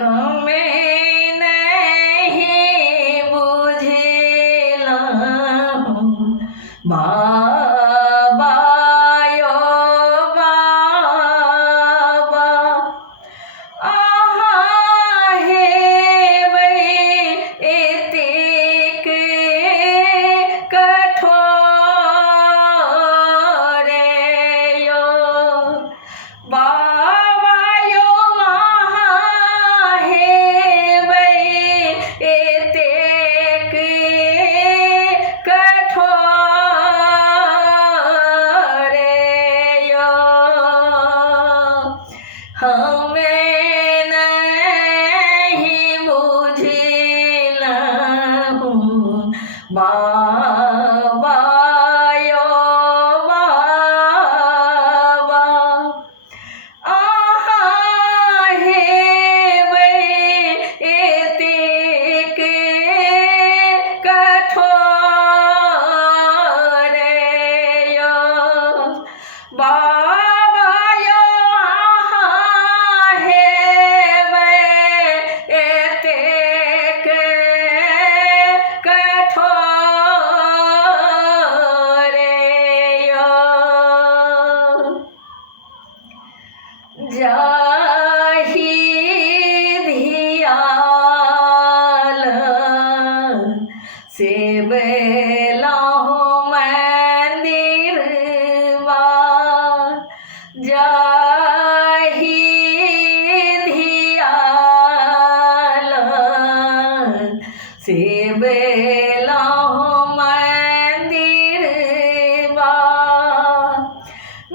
हमें नहीं बुझेला बाबा यो बाबा आहा हेबै एतेक कठोर यो बाबा यो आहा हेबै एतेक कठोर यो हमें नहीं बुझेला बाबा यो बाबा आहा हेबै एतेक कठोर यो बाबा यो आहा हेबै एतेक कठोर यो जाहि धियाल से बेलाहो मंदिरवा जाहि धियाल से बेलाहो मंदिरवा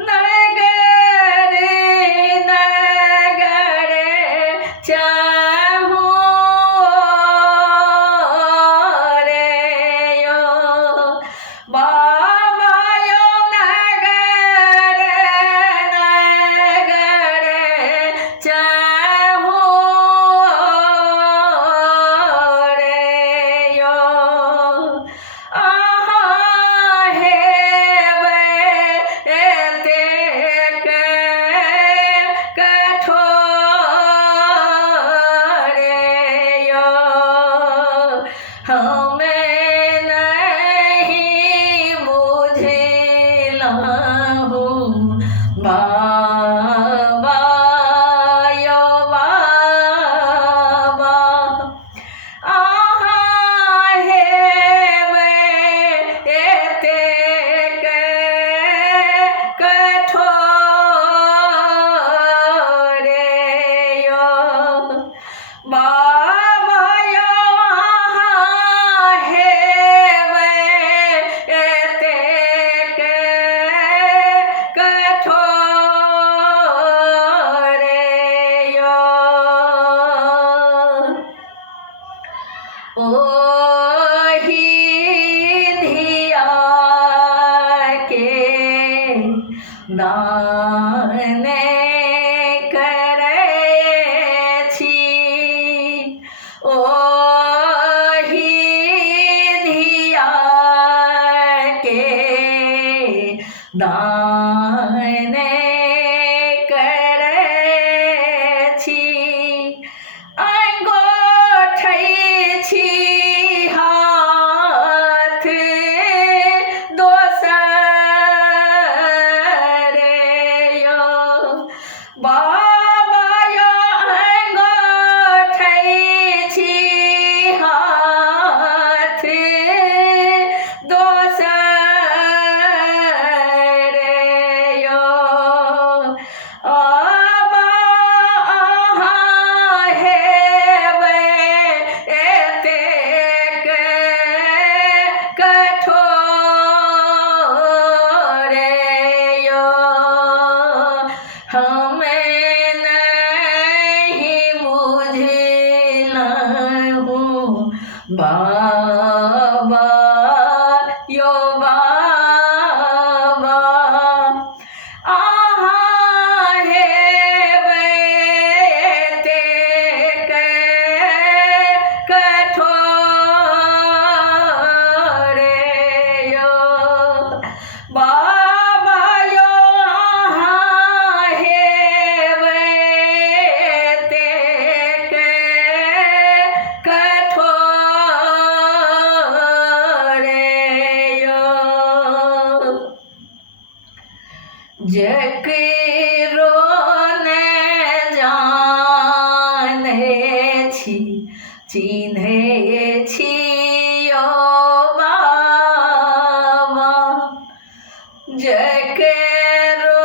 नगर नगर चाहूं रे यो बाबा यो नगर नगर चाहूं रे यो आहा हेबै एतेक कठोर यो हमें नहीं बुझेला बाबा यो बाबा आहा हेबै एतेक कठोर यो बाबा यो आहा हेबै एतेक कठोर यो ओहि धिया के दान करै छी ओहि धिया के दान करै छी अंगोठै छी हाथ दोसर यो बाबा यो अंगोठै छी हाथ दोसर यो आबा आहा हेबै एतेक कठोर यो हमें नहीं बुझेला बाबा यो बाबा आहा हेबै एतेक कठोर यो बाबा यो आहा हेबै एतेक चिन्हे छियो बाबा जकेरो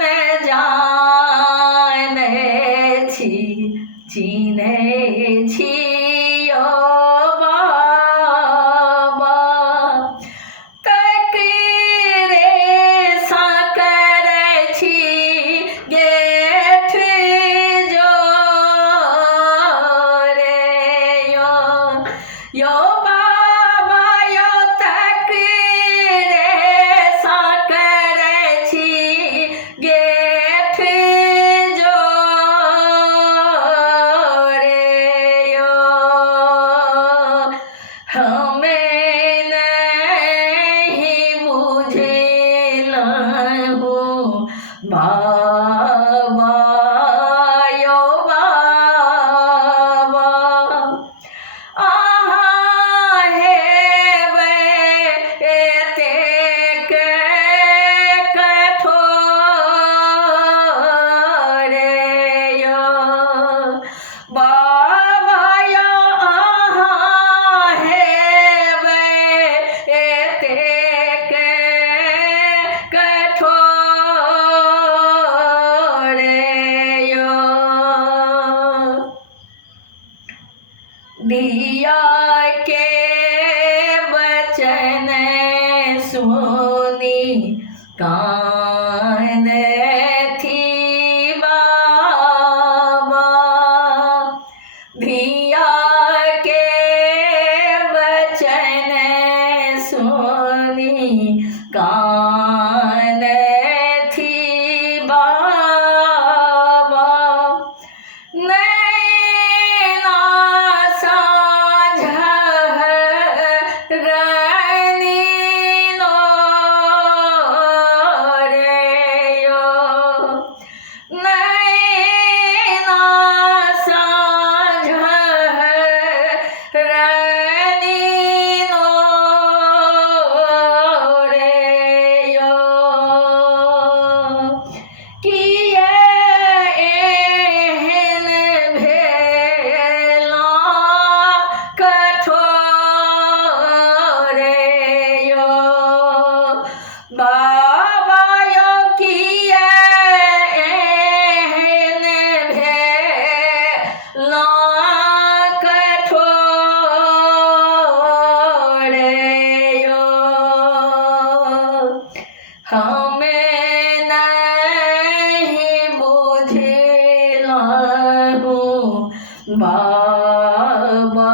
न जाने छी चिन्हे छियो बाबा तकरे सा करै छी गेठ जोरे यो बाबा यो तकरे सा करै छी गेठ जोरे हमें नहीं बुझेला हो बाबा यो बाबा आहा हेबै एतेक कठोर यो बाबा यो आहा हेबै एतेक कठोर यो दिया के बचन सुनी कान थी बाबा धिया के बचन सुनी कान थी बाबा नैना साझ रानी नो रे यो नैना साझ रानी नो रे यो किए एहन भेला कठोर यो बाबा यो किए एहन भेला कठोर यो हमें नहीं बुझेला हो बाबा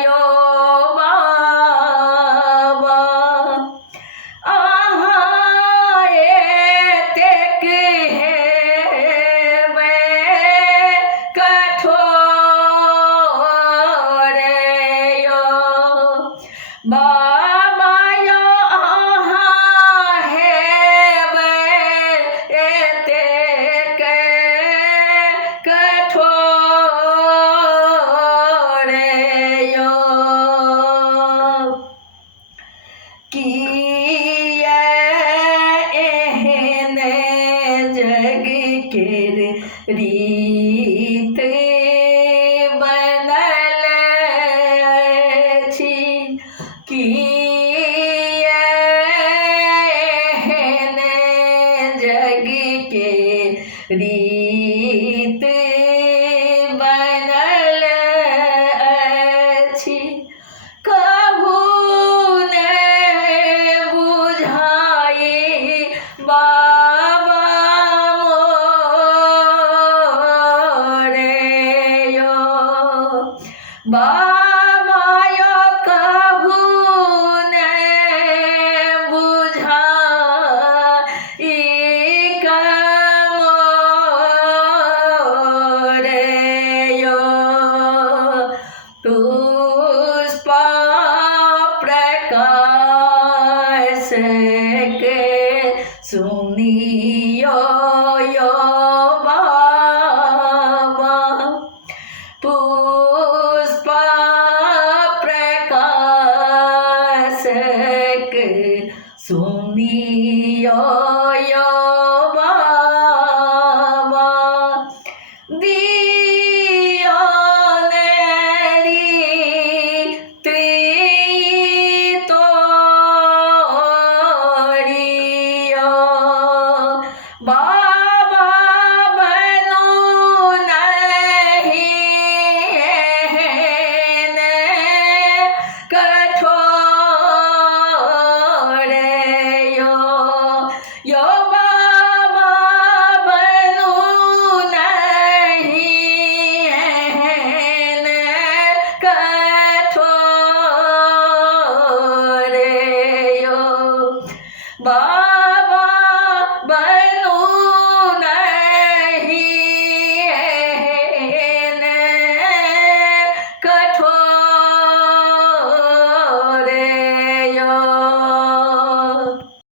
यो बाबा आहा एतेक हेबै कठोर यो बाबा यो आहा हेबै एतेक कठोर यो किए एहन जग केर रीत बनल अछि किए एहन जग के रीत बनल अछि कहू ने बुझाई बाबा मोरे यो बाबा